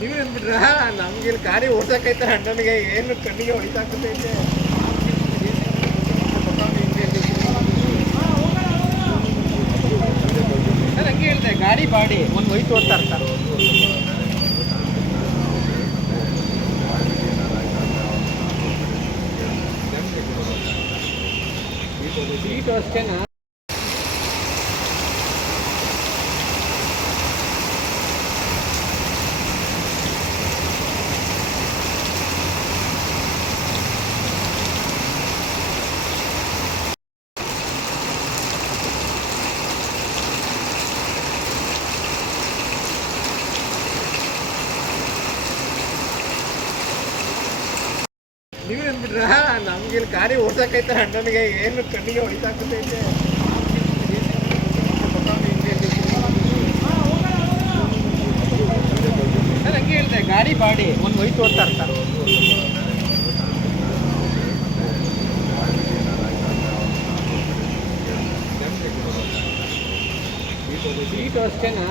ನೀವೇ ಅಂದ್ಬಿಟ್ರ ನಮ್ಗೆ ಇಲ್ಲಿ ಗಾಡಿ ಓಡ್ಸಕ್ಕೈತೆ ಅಣ್ಣನಿಗೆ ಏನು ಕಣ್ಣಿಗೆ ಹೊಡಿತಾಕತೈತೆ ಹಂಗೆ ಹೇಳ್ದೆ, ಗಾಡಿ ಬಾಡಿ, ಒಂದು ವೈಟ್ ಅಂತ ಅರ್ಥ. ಸೀಟು ಅಷ್ಟೇನಾ? ನೀವೇ ಅಂದ್ಬಿಟ್ರ? ನಮ್ಗೆ ಇಲ್ಲಿ ಗಾಡಿ ಓಡ್ಸಕ್ಕೈತೆ ಅಣ್ಣನಿಗೆ ಏನು ಕಣ್ಣಿಗೆ ಹೊಡಿತಾಕತೈತೆ ನಾನು ಹಂಗೆ ಹೇಳಿದೆ, ಗಾಡಿ ಬಾಡಿ, ಒಂದು ವೈಟ್ ಅಂತ ಅರ್ಥ. ಸೀಟು ಅಷ್ಟೇನಾ?